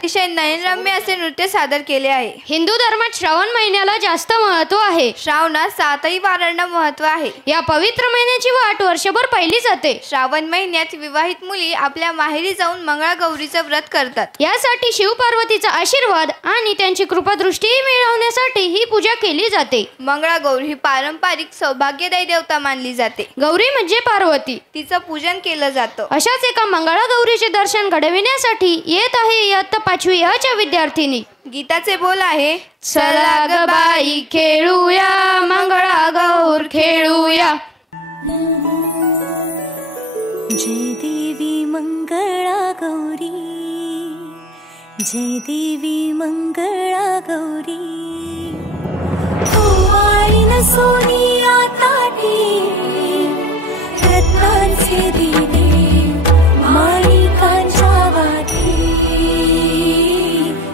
अतिशय नयनरम्य असे नृत्य सादर केले आहे. हिंदू धर्मात श्रावण महिन्याला जास्त महत्त्व आहे. श्रावणात 7ही वारांना महत्त्व आहे. या पवित्र महिन्याची वाट वर्षभर पाहिली जाते. श्रावण महिन्यात विवाहित मुली आपल्या माहेरी जाऊन मंगळागौरीचं व्रत करतात. यासाठी शिव पार्वतीचा आशीर्वाद आणि त्यांची कृपादृष्टी मिळवण्यासाठी ही पूजा केली जाते. मंगळागौर ही पारंपरिक सौभाग्यदायी देवता मानली जाते. गौरी म्हणजे पार्वती, तिचं पूजन केलं जातं. अशाच एका मंगळागौरीचे दर्शन घडविण्यासाठी येत आहे इयत्ता 5वी अ च्या विद्यार्थिनी. गीताचे बोल आहे, चला ग बाई खेळूया, मंगळागौर खेळूया. जय देवी मंगळागौरी, जय देवी मंगळागौरी. ओवाळीन सोनिया ताटी, रत्नांचे दिवे माणिकांच्या वाती,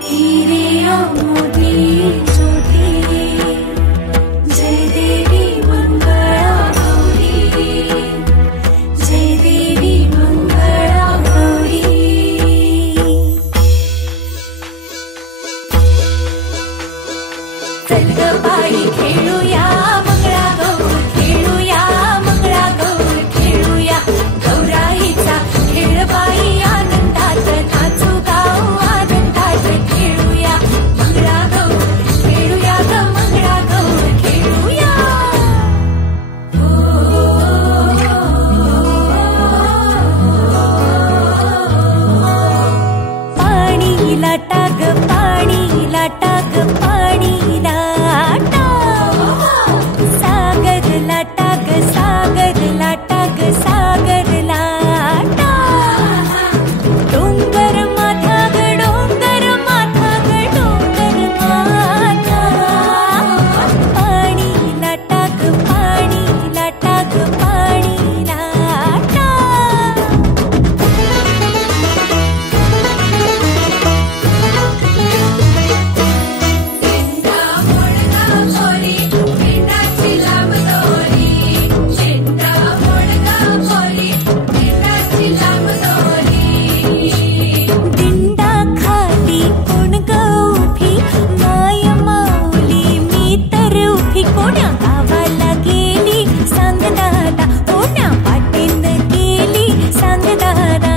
हिरे मोती ज्योती. जय देवी मंगळागौरी, जय देवी मंगळागौरी. चल ग बाई खेळूया, मंगळागौर खेळूया, मंगळागौर खेळूया. गौराईचा खेळ बाई आनंदात नाचू गाऊ, आनंदात खेळूया. मंगळागौर खेळूया ग, मंगळागौर खेळूया. पाणी लाटा ग, पाणी लाटा ग, पाणी लाटा. सागर लाटा ग, सागर लाटा ग, सागर लाटा. डोंगर माथा ग, डोंगर माथा ग, डोंगर माथा. पाणी लाटा ग, पाणी लाटा ग, पाणी लाटा. दिंडा खाली कोण ग उभी, माय माऊली मी तर उभी. कोण्या गावाला गेली सांग दादा, कोण्या वाटेन गेली सांग दादा.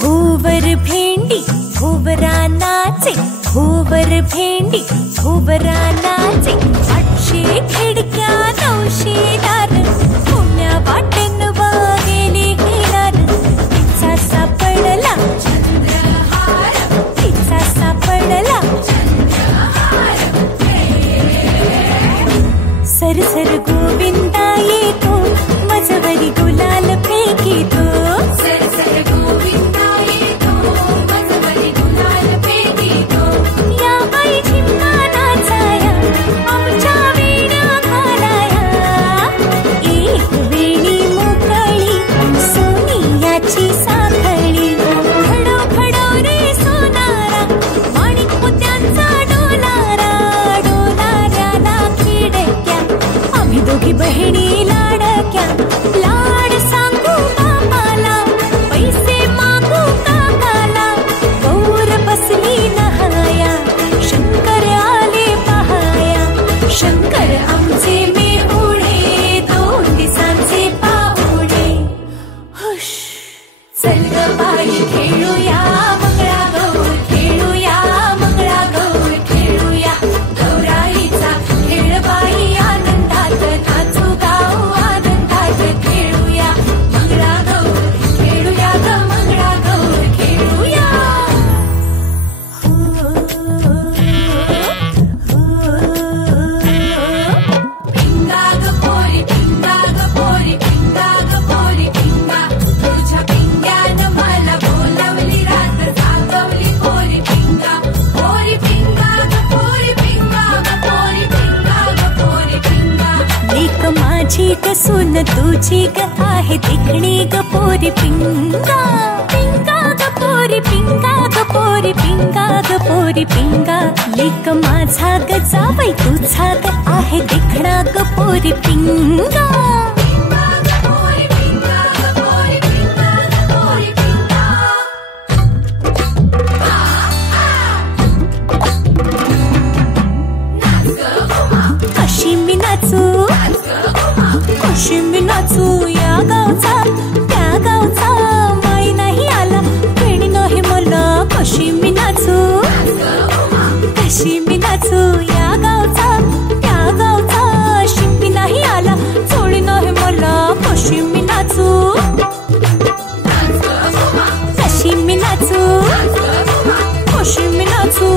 भोवर भेंडी भोवरा नाचे, भोवर भेंडी भोवरा नाचे. 800 खिडक्या 900 दार, पुण्या वाटेन गेली घेणार. तिचा सापडला चंद्रहार, तिचा सापडला चंद्रहार. सरसर गोविंदा येतो, मजवरी गुलाल फेकीतो. सरसर गोविंदा येतो, मजवरी गुलाल फेकीतो. या बाई झिम्मा नाचाया, आमच्या वेण्या घालाया. एक वेणी मोकळी सोनियाची साखळी. खडो खडो रे सोनारा, माणिक मोत्यांचा डोलारा. डोलाऱ्याला खिडक्या, आम्ही दोघी बहिणी लाडक्या. लाड सांगू बापाला, पैसे मागू काकाला. गौर बसली नहाया, शंकर आले पहाया. शंकर आमचे मेहुणे, 2 दिवसांचे पाहुणे. हुश चल ग बाई खेळूया, मंगळागौर खेळूया, मंगळागौर खेळूया. गौराईचा खेळ बाई आनंदात नाचू गाऊ, आनंदात खेळूया. मंगळागौर खेळूया ग, मंगळागौर खेळूया. पिंगा ग पोरी, पिंगा ग पोरी, पिंगा ग पोरी, पिंगा. तुझ्या पिंग्यानं मला बोलावली रात, जागवली पोरी पिंगा. पोरी पिंगा ग पोरी, पिंगा ग पोरी, पिंगा ग पोरी पिंगा. लेक माझी ग सून तुझी ग आहे देखणी ग पोरी पिंगा. पिंगा ग पोरी, पिंगा ग पोरी, पिंगा ग पोरी पिंगा. लेक माझा ग जावई तुझा ग आहे देखणा ग पोरी पिंगा. पिंगा ग कशी मी नाचू या गावचा त्या गावचा शिंपी नाही आला जोडी नाही मला कशी मी नाचू कशी मी नाचू कशी मी नाचू